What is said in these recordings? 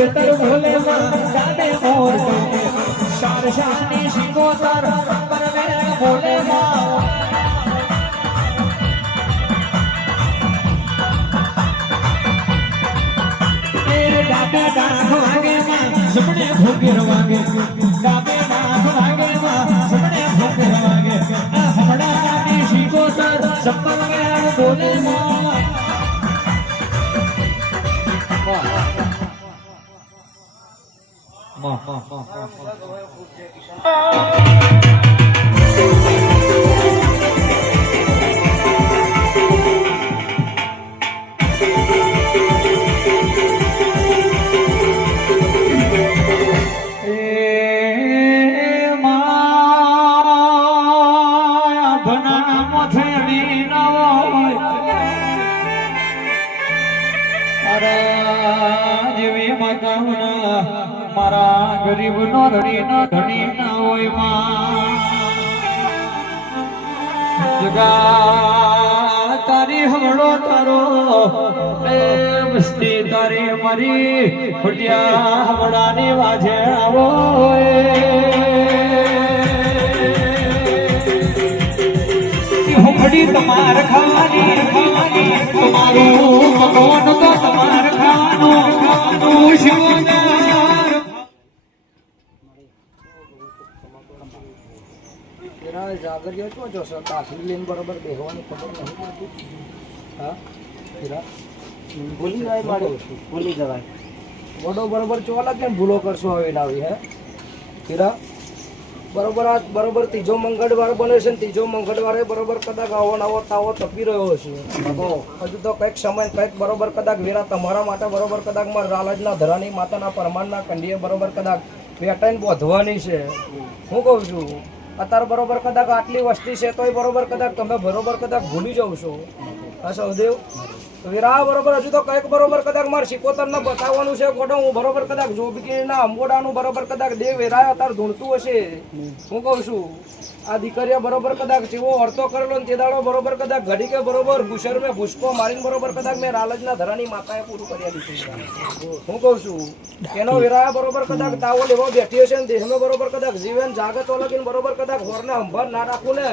ખેતર ભોલે ગાને મોર શારશાની શિકોતર પર મે ભોલે ડાબે ડાખ વાગે સપને ભોગેર વાગે ડાબે ડાખ વાગે સપને ભોગેર વાગે હમણાની શિકોતર સપન મે ભોલે મારા ગરીબ નો ધણી ના હોય માં જગા તારી હમણો તારો એ મસ્તી તારી મારી ફૂટ્યા હમણાની વાજે આવો હોમડી તમાર ખાવાની તમારું મગોન તો તમાર ખાવાનું શિવના જાગરીઓ છો જો સર કાઠી લઈને બરોબર બેહવાની ખબર નહીં પડતી હા હીરા ભૂલી જાય મારે ભૂલી જવાય વડો બરોબર ચોલા કેમ ભૂલો કરશો હવે લાવી હે હીરા બરોબર આ બરોબર ત્રીજો મંગળવાર બને છે ને ત્રીજો મંગળવારે બરોબર કદાચ આવો નવો તાવો તપી રહ્યો છે હજુ તો કંઈક સમય કંઈક બરોબર કદાચ વેરા તમારા માટે બરોબર કદાચ મારા રાલજના ધરાની માતાના પરમાનના કંડીએ બરોબર કદાચ વેટાઈને બોધવાની છે હું કહું છું અત્યારે બરોબર કદાચ આટલી વસ્તી છે તોય બરોબર કદાચ તમે બરોબર કદાચ ભૂલી જાવ છો હા સૌદેવ વીરા બરોબર હજુ તો કંઈક બરોબર કદાચ મારે શિકોતરને બતાવવાનું છે ગોડો હું બરોબર કદાચ જોબકીના અંબોડાનું બરોબર કદાચ દેવ વેરાય અત્યારે ધૂણતું હશે હું કહું છું આ દીકરીએ બરોબર કદાચ જેવો અડતો કરેલો ને તે દાડો બરોબર કદાચ ઘડી કે બરોબર ગુસર મેં ભૂસકો મારીને બરોબર કદાચ મેં રાલજના ધરાની માતાએ પૂરું કરી દીધું હું કહું છું એનો વિરાય બરોબર કદાચ તાવો લેવો બેઠી હશે ને દેહમાં બરોબર કદાચ જીવન જાગત લગીને બરોબર કદાચ હોરને અંભાર ના રાખું ને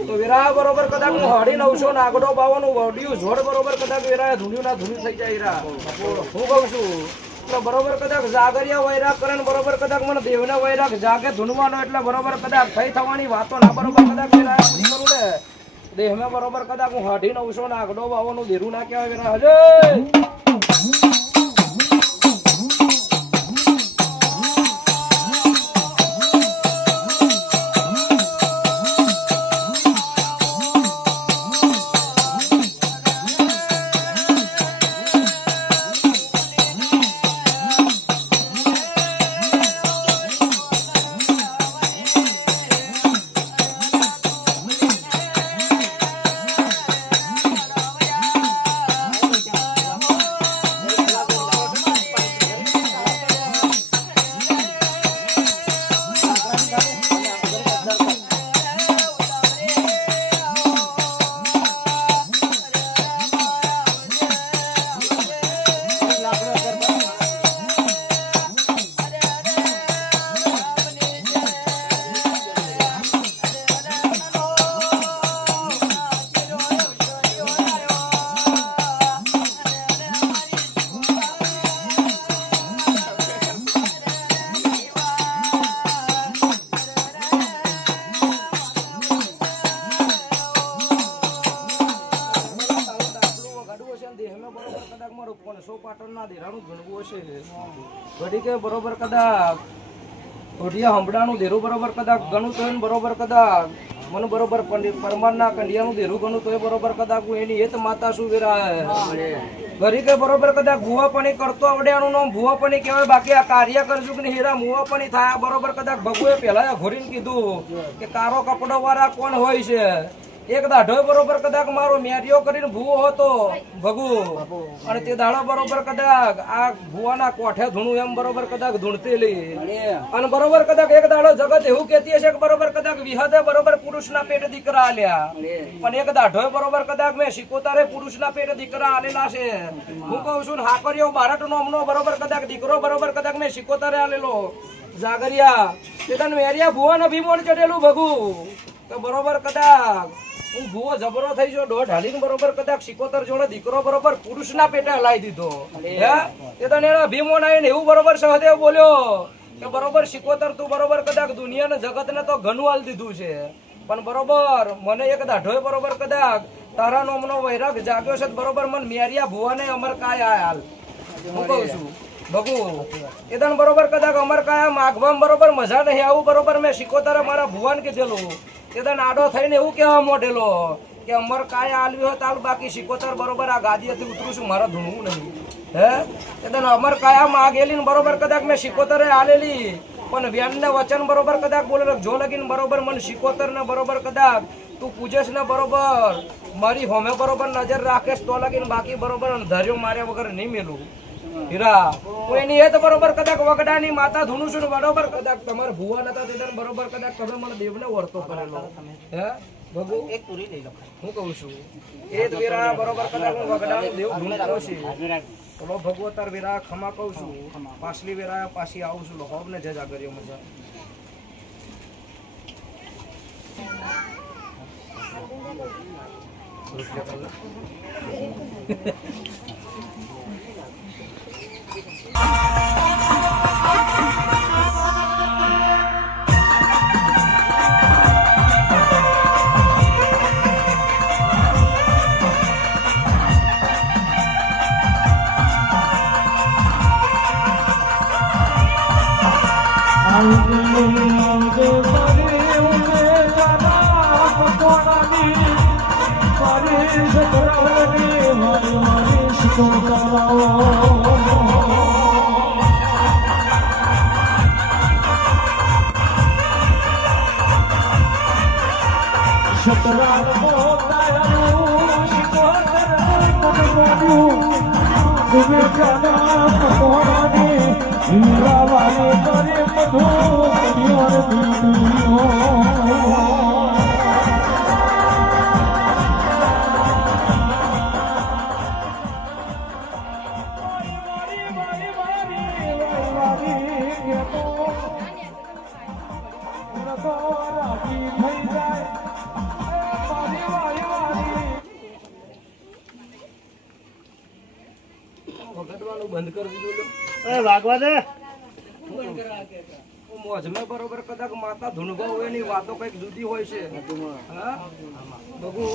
તો વિરાય બરોબર કદાચ હું હડી નવશો ને આગળો બાવાનું વડિયું જોડ બરોબર કદાચ વિરાય ધૂણ્યું ના ધૂણ્યું થઈ જાય હીરા હું કહું છું બરોબર કદાચ જાગરિયા વૈરાગ કરે ને બરોબર કદાચ મને દેવના વૈરાગ જાગે ધૂણવાનો એટલે બરોબર કદાચ થઈ થવાની વાતો ના બરોબર કદાચ કરું ને દેહમાં બરોબર કદાચ હું હાઢી નવશો ને આગળો બાવાનું દેરું ના કહેવાય વિરાય હજે તમે બરોબર કદાચ મારું 500 પાટણ ના દેરાનું ગણવું હશે ઘડી કે બરોબર કદાચ ઓઢિયા હંબડાનું દેરું બરોબર કદાચ ગણું તો બરોબર કદાચ મને બરોબર પરમારના કંડિયાનું દેરું ગણું તો બરોબર કદાચ હું એની હેત માતા શું વિરાય ઘડી કે બરોબર કદાચ ભૂવાપણી કરતો આવડ્યાનું નામ ભૂવાપણી કહેવાય બાકી આ કાર્ય કરજુ કે હીરા મુવાપણી થાય બરોબર કદાચ ભગુએ પહેલા ઘોરીને કીધું કે કારો કપડો વાળા કોણ હોય છે એક દાઢો બરોબર કદાચ મારો મેરિયો કરીને ભૂવો હતો ભગુ અને તે દાડો બરોબર કદાચ આ ભૂવાના કોઠે ધૂણું એમ બરોબર કદાચ ધૂણતેલી અને બરોબર કદાચ એક દાડો જગત એવું કહેતી હશે કે બરોબર કદાચ વિહદે બરોબર પુરુષના પેટે દીકરા આલ્યા પણ એક દાઢો બરોબર કદાચ મેં શીખોતારે પુરુષના પેટે દીકરા આલેલા છે હું કહું છું હાકરિયો બારટ નોમનો બરોબર કદાચ દીકરો બરોબર કદાચ મેં શીખોતારે આલેલો જાગરિયા તે તને મેરિયા ભૂવાના ભીમોન ચડેલું ભગુ તો બરોબર કદાચ હું ભૂવો જબરો થઈ ગયો દોઢ હાલીને બરોબર કદાચ શિકોતર જોડે દીકરો બરોબર પુરુષના પેટે હલાવી દીધો હે તે તને એના ભીમોન આવીને એવું બરોબર સહદેવ બોલ્યો કે બરોબર શિકોતર તું બરોબર કદાચ દુનિયાને જગતને તો ઘણું હાલ દીધું છે પણ બરોબર મને એક દાઢોય બરોબર કદાચ તારા નોમનો વૈરાગ જાગ્યો છે બરોબર મને મેરિયા ભુવાને અમર કાય હાલ હું કહું છું ભગુ એદન બરોબર કદાચ અમર કાયા માગવામ બરોબર મજા નહીં આવું બરોબર મેં શિકોતરે મારા ભુવાન કીધેલું એદન આડો થઈને એવું કહેવા મોઢેલો કે અમર કાયા આલવી હોત આલ બાકી શિકોતર બરોબર આ ગાદીએથી ઉતરું છું મારા ધૂણવું નહીં હે એદન અમર કાયા માગેલી ને બરોબર કદાચ મેં શિકોતરે આલેલી પણ વ્યાનને વચન બરોબર કદાચ બોલે જો લગીને બરોબર મને શિકોતર ને બરોબર કદાચ તું પૂજેશ ને બરોબર મારી હોમે બરોબર નજર રાખેશ તો લગીને બાકી બરોબર ધર્યો માર્યા વગર નહીં મેલું હીરા હું એની એ તો બરોબર કદાચ વગડાની માતા ધૂણું છું બરોબર કદાચ તમારા ભુવા નતા તે બરોબર કદાચ તમે મને દેવને વર્તો કરેલો હે ભગુ એક પૂરી લઈ લો હું કહું છું એ જ વીરા બરોબર કદાચ હું વગડાનું દેવ ધૂણતો છે ચલો ભગવતાર વીરા ખમા કહું છું પાછલી વીરા પાછી આવું છું હોબ ને જજા કર્યો મજા બંધ કરી દીધું વાગવા દે મોજમે બરોબર કદાચ માતા ધૂણવા હોય ની વાતો કઈક જુદી હોય છે હા બગુ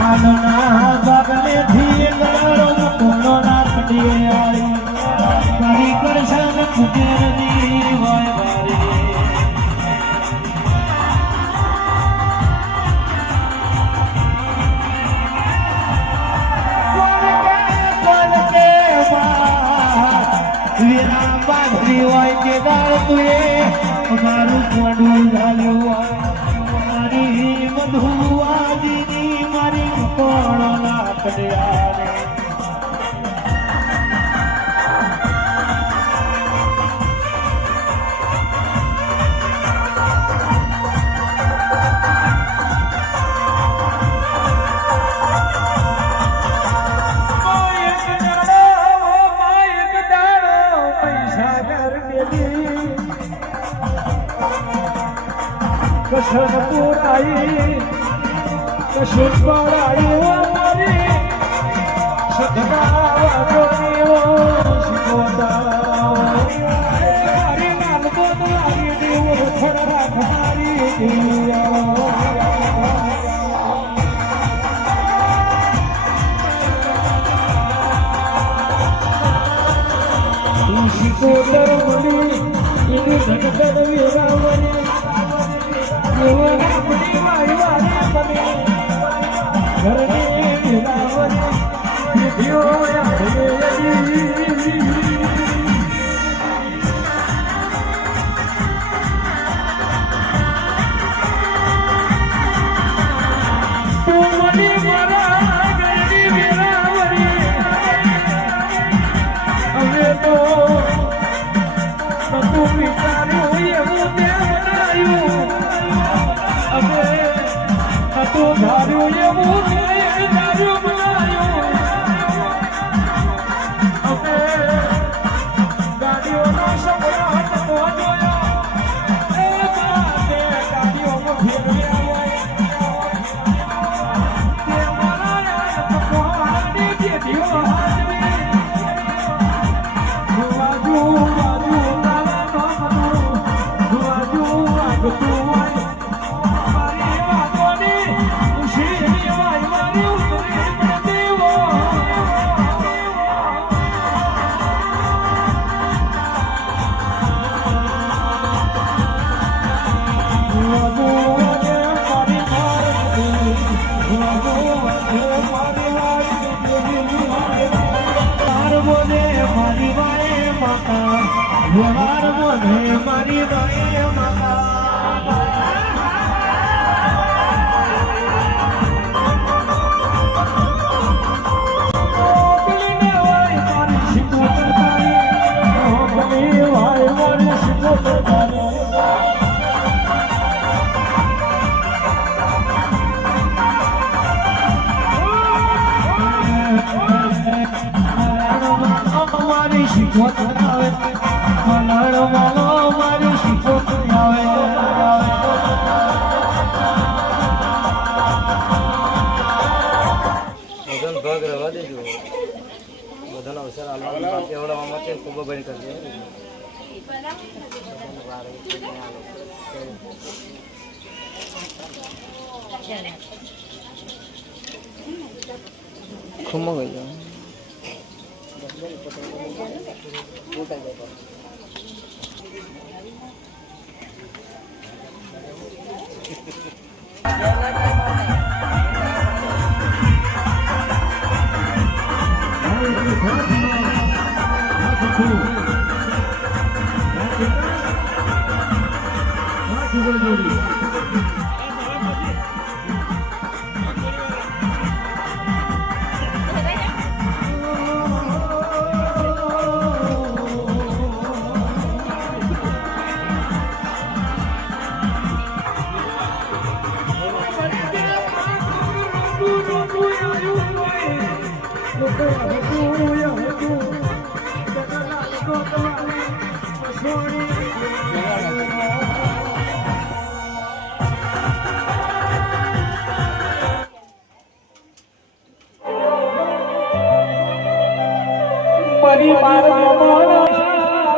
આનના બાગને થી લડો કોનો ના પડીએ આઈ મારી કરશન કુટેરની હોય વારી વીરા બાજરી હોય કે દાળ તુએ મારું કોડું ઝાલ્યું મારી મધુવાજીની મારી કોણ લાકડિયા કશન પુરાઈ કશું પડાઈ મારી સદા જોનીઓ શિકોતા મારી માલકો તારી દેવ થોડા મારી ઘરની નિરાવરી વિધિઓ યાદેલી મારી બાએ મારી શીખો આવે મારી શીખો આવે બધાનો ભાગ રહેવા દેજો બધાનો અવસર આલવા કેવડાવવા માટે ખૂબ બળી કરજો ખુમ્મો ગઈ જાઓ પરિવાર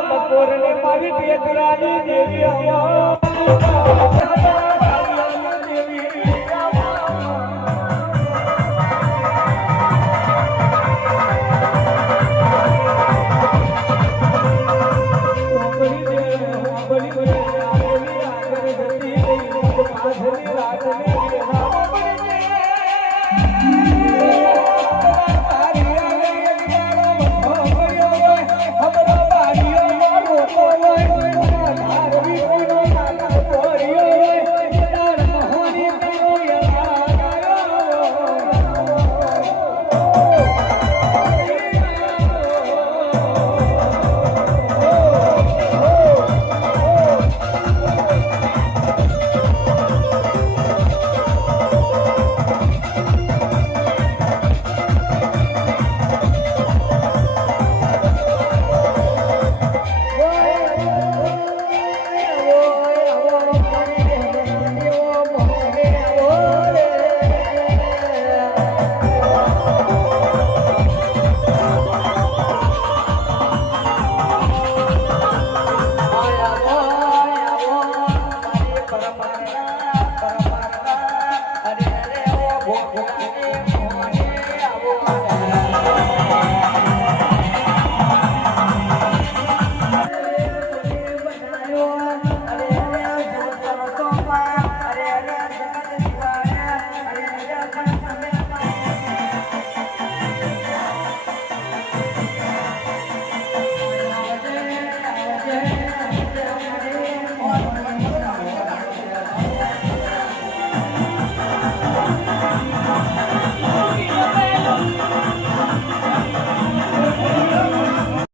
બપોરને મારી ટેકરાની દેવી